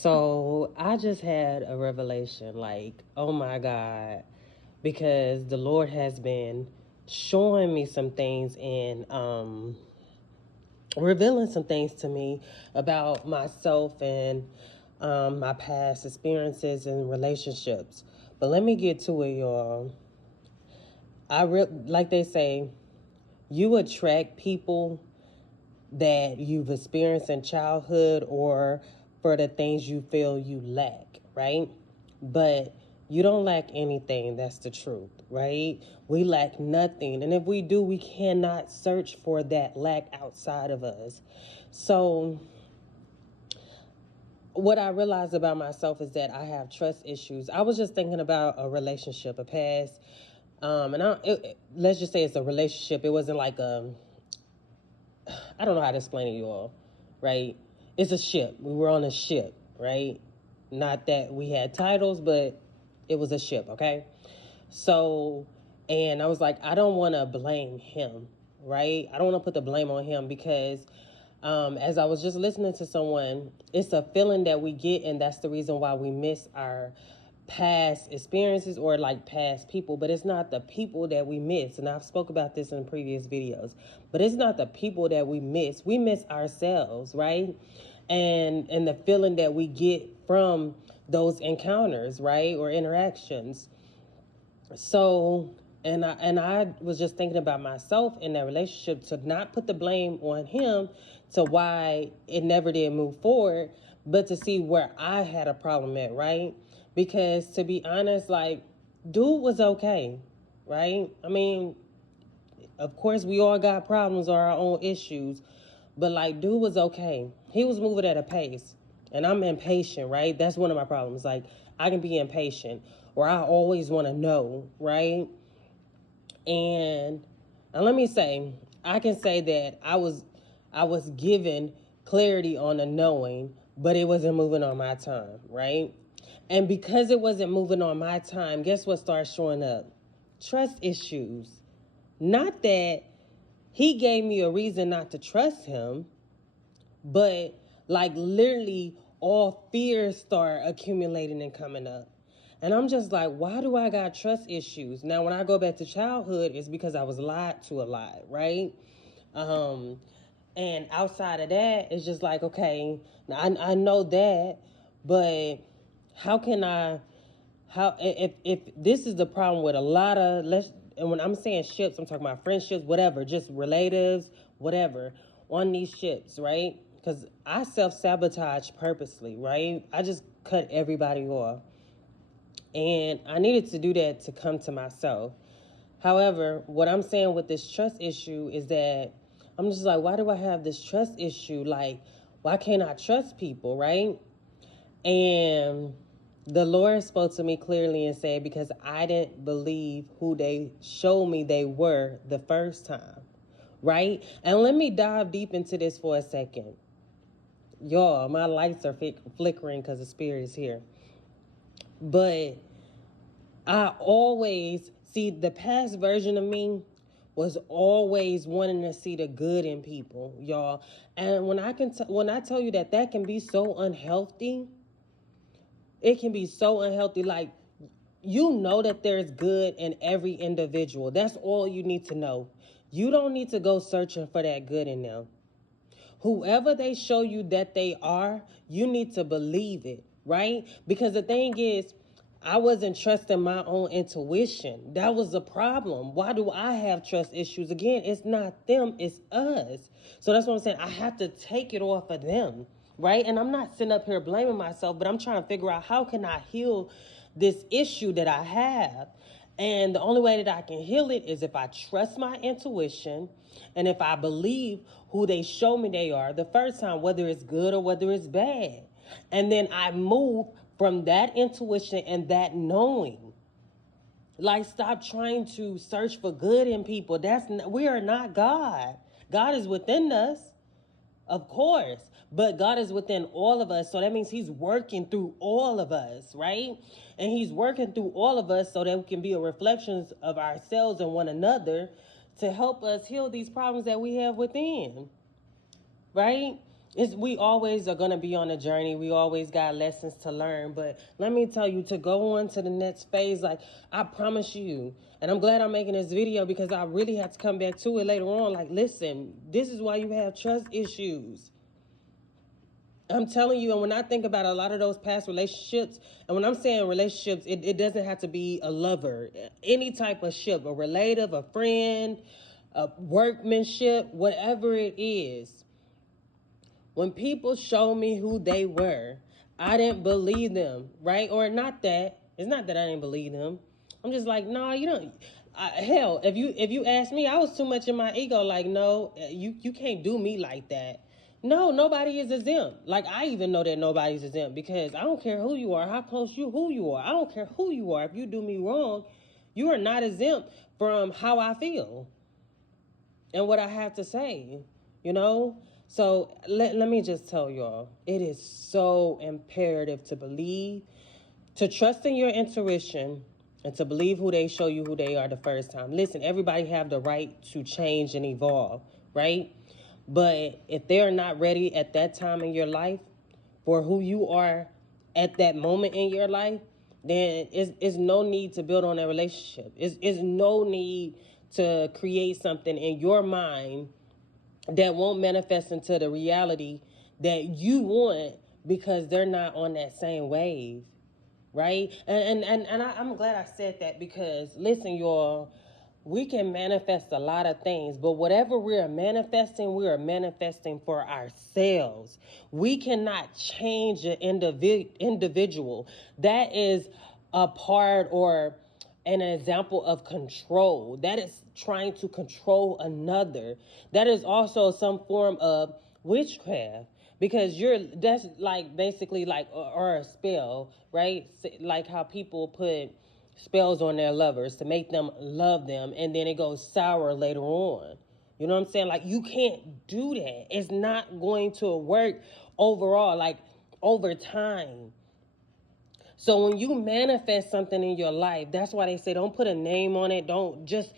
So I just had a revelation, like, oh my God, because the Lord has been showing me some things and revealing some things to me about myself and my past experiences and relationships. But let me get to it, y'all. Like they say, you attract people that you've experienced in childhood or for the things you feel you lack, right? But you don't lack anything. That's the truth, right? We lack nothing. And if we do, we cannot search for that lack outside of us. So what I realized about myself is that I have trust issues. I was just thinking about a relationship, a past, let's just say it's a relationship. It wasn't like I don't know how to explain it, you all, right? It's a ship. We were on a ship, right? Not that we had titles, but it was a ship, okay? So, and I was like, I don't want to blame him, right? I don't want to put the blame on him because as I was just listening to someone, it's a feeling that we get, and that's the reason why we miss our past experiences or like past people. But it's not the people that we miss, and I've spoke about this in previous videos, but it's not the people that we miss ourselves, right? And the feeling that we get from those encounters, right, or interactions. So, and I was just thinking about myself in that relationship, to not put the blame on him to why it never did move forward, but to see where I had a problem at, right? Because to be honest, like, dude was okay, right? I mean, of course we all got problems or our own issues, but like, dude was okay. He was moving at a pace, and I'm impatient, right? That's one of my problems. Like, I can be impatient, or I always want to know, right? And let me say, I can say that I was given clarity on the knowing, but it wasn't moving on my time, right? And because it wasn't moving on my time, guess what starts showing up? Trust issues. Not that he gave me a reason not to trust him, but like literally all fears start accumulating and coming up. And I'm just like, why do I got trust issues? Now, when I go back to childhood, it's because I was lied to a lot, right? Um, and outside of that, it's just like, okay, I know that, but how can I, how, if this is the problem with a lot of, and when I'm saying ships, I'm talking about friendships, whatever, just relatives, whatever, on these ships, right? Because I self-sabotage purposely, right? I just cut everybody off. And I needed to do that to come to myself. However, what I'm saying with this trust issue is that I'm just like, why do I have this trust issue? Like, why can't I trust people, right? And the Lord spoke to me clearly and said, because I didn't believe who they showed me they were the first time, right? And let me dive deep into this for a second. Y'all, my lights are flickering because the spirit is here. But I always see the past version of me was always wanting to see the good in people, y'all. And when I tell you that that can be so unhealthy, it can be so unhealthy. Like, you know that there's good in every individual. That's all you need to know. You don't need to go searching for that good in them. Whoever they show you that they are, you need to believe it, right? Because the thing is, I wasn't trusting my own intuition. That was the problem. Why do I have trust issues? Again, it's not them, it's us. So that's what I'm saying. I have to take it off of them, right? And I'm not sitting up here blaming myself, but I'm trying to figure out how can I heal this issue that I have. And the only way that I can heal it is if I trust my intuition and if I believe who they show me they are the first time, whether it's good or whether it's bad. And then I move from that intuition and that knowing. Like, stop trying to search for good in people. We are not God. God is within us. Of course, but God is within all of us. So that means he's working through all of us, right? And he's working through all of us so that we can be a reflection of ourselves and one another to help us heal these problems that we have within, right? We always are going to be on a journey. We always got lessons to learn. But let me tell you, to go on to the next phase, like, I promise you, and I'm glad I'm making this video because I really have to come back to it later on. Like, listen, this is why you have trust issues. I'm telling you, and when I think about a lot of those past relationships, and when I'm saying relationships, it doesn't have to be a lover. Any type of ship, a relative, a friend, a workmanship, whatever it is. When people show me who they were, I didn't believe them, right? Or not that. It's not that I didn't believe them. I'm just like, no, you don't. Hell, if you ask me, I was too much in my ego. Like, no, you can't do me like that. No, nobody is exempt. Like, I even know that nobody's exempt because I don't care who you are, how close who you are. I don't care who you are. If you do me wrong, you are not exempt from how I feel and what I have to say, you know? So let me just tell y'all, it is so imperative to trust in your intuition and to believe who they show you who they are the first time. Listen, everybody have the right to change and evolve, right? But if they're not ready at that time in your life for who you are at that moment in your life, then it's no need to build on that relationship. It's no need to create something in your mind that won't manifest into the reality that you want because they're not on that same wave, right? I'm glad I said that because, listen, y'all, we can manifest a lot of things, but whatever we are manifesting for ourselves. We cannot change an individual. That is a part or an example of control. That is trying to control another. That is also some form of witchcraft because that's like basically like or a spell, right? Like how people put spells on their lovers to make them love them and then it goes sour later on. You know what I'm saying? Like, you can't do that. It's not going to work overall, like over time. So when you manifest something in your life, that's why they say don't put a name on it. Don't just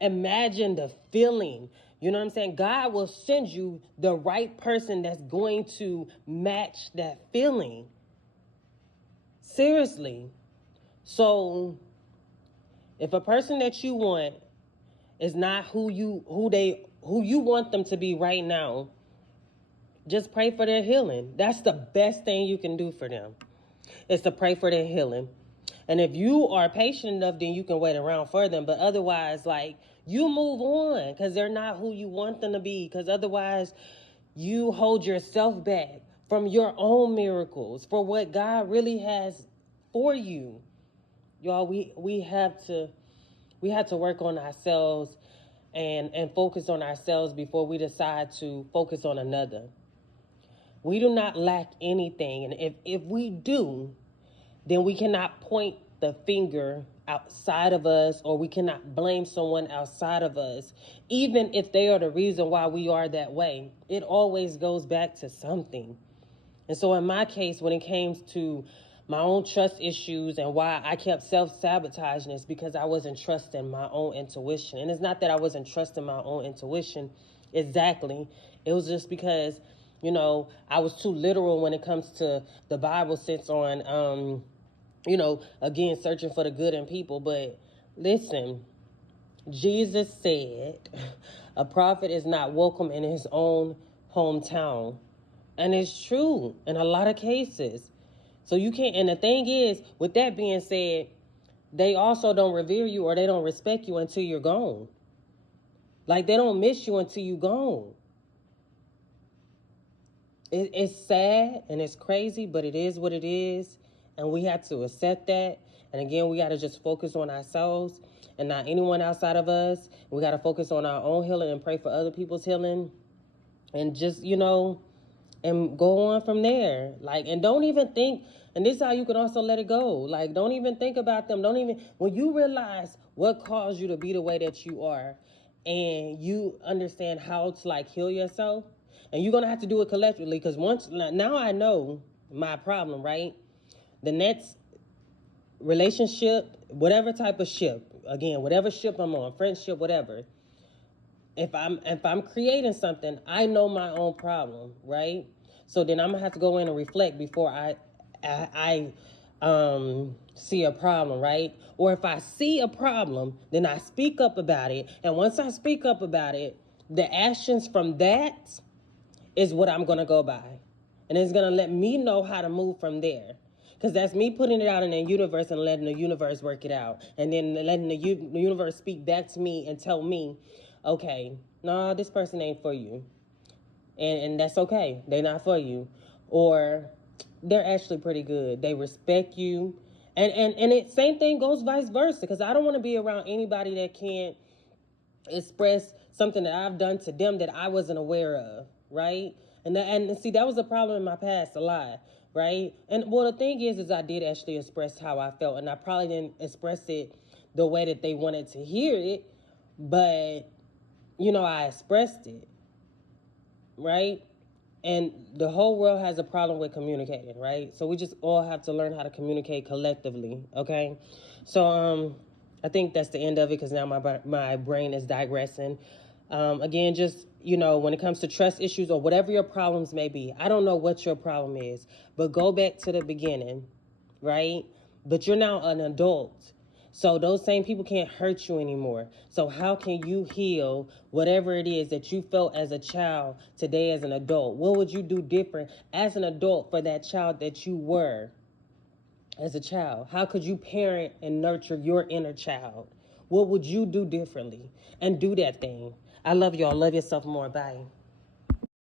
imagine the feeling. You know what I'm saying? God will send you the right person that's going to match that feeling. Seriously. So if a person that you want is not who you want them to be right now, just pray for their healing. That's the best thing you can do for them. Is to pray for their healing. And if you are patient enough, then you can wait around for them. But otherwise, like, you move on because they're not who you want them to be. Because otherwise, you hold yourself back from your own miracles, for what God really has for you. Y'all, we have to work on ourselves and focus on ourselves before we decide to focus on another. We do not lack anything. And if we do, then we cannot point the finger outside of us, or we cannot blame someone outside of us, even if they are the reason why we are that way. It always goes back to something. And so in my case, when it came to my own trust issues and why I kept self-sabotaging, is because I wasn't trusting my own intuition. And it's not that I wasn't trusting my own intuition exactly. It was just because, you know, I was too literal when it comes to the Bible sense on, again, searching for the good in people. But listen, Jesus said a prophet is not welcome in his own hometown. And it's true in a lot of cases. So you can't, and the thing is, with that being said, they also don't revere you or they don't respect you until you're gone. Like, they don't miss you until you're gone. It's sad and it's crazy, but it is what it is. And we have to accept that. And again, we got to just focus on ourselves and not anyone outside of us. We got to focus on our own healing and pray for other people's healing. And just, and go on from there. Like, and don't even think, and this is how you can also let it go. Like, don't even think about them. When you realize what caused you to be the way that you are, and you understand how to, like, heal yourself, and you're going to have to do it collectively, because now I know my problem, right? The next relationship, whatever type of ship, again, whatever ship I'm on, friendship, whatever, if I'm creating something, I know my own problem, right? So then I'm gonna have to go in and reflect before I see a problem, right? Or if I see a problem, then I speak up about it. And once I speak up about it, the actions from that is what I'm gonna go by. And it's gonna let me know how to move from there. Because that's me putting it out in the universe and letting the universe work it out. And then letting the universe speak back to me and tell me, okay, no, this person ain't for you. And that's okay. They're not for you. Or they're actually pretty good. They respect you. And it same thing goes vice versa. Because I don't want to be around anybody that can't express something that I've done to them that I wasn't aware of, right? And see, that was a problem in my past a lot, right? And well, the thing is I did actually express how I felt, and I probably didn't express it the way that they wanted to hear it, but I expressed it, right? And the whole world has a problem with communicating, right? So we just all have to learn how to communicate collectively, okay? So I think that's the end of it because now my brain is digressing. Again, just, when it comes to trust issues or whatever your problems may be, I don't know what your problem is, but go back to the beginning, right? But you're now an adult. So those same people can't hurt you anymore. So how can you heal whatever it is that you felt as a child today as an adult? What would you do different as an adult for that child that you were as a child? How could you parent and nurture your inner child? What would you do differently? And do that thing. I love y'all. Love yourself more. Bye.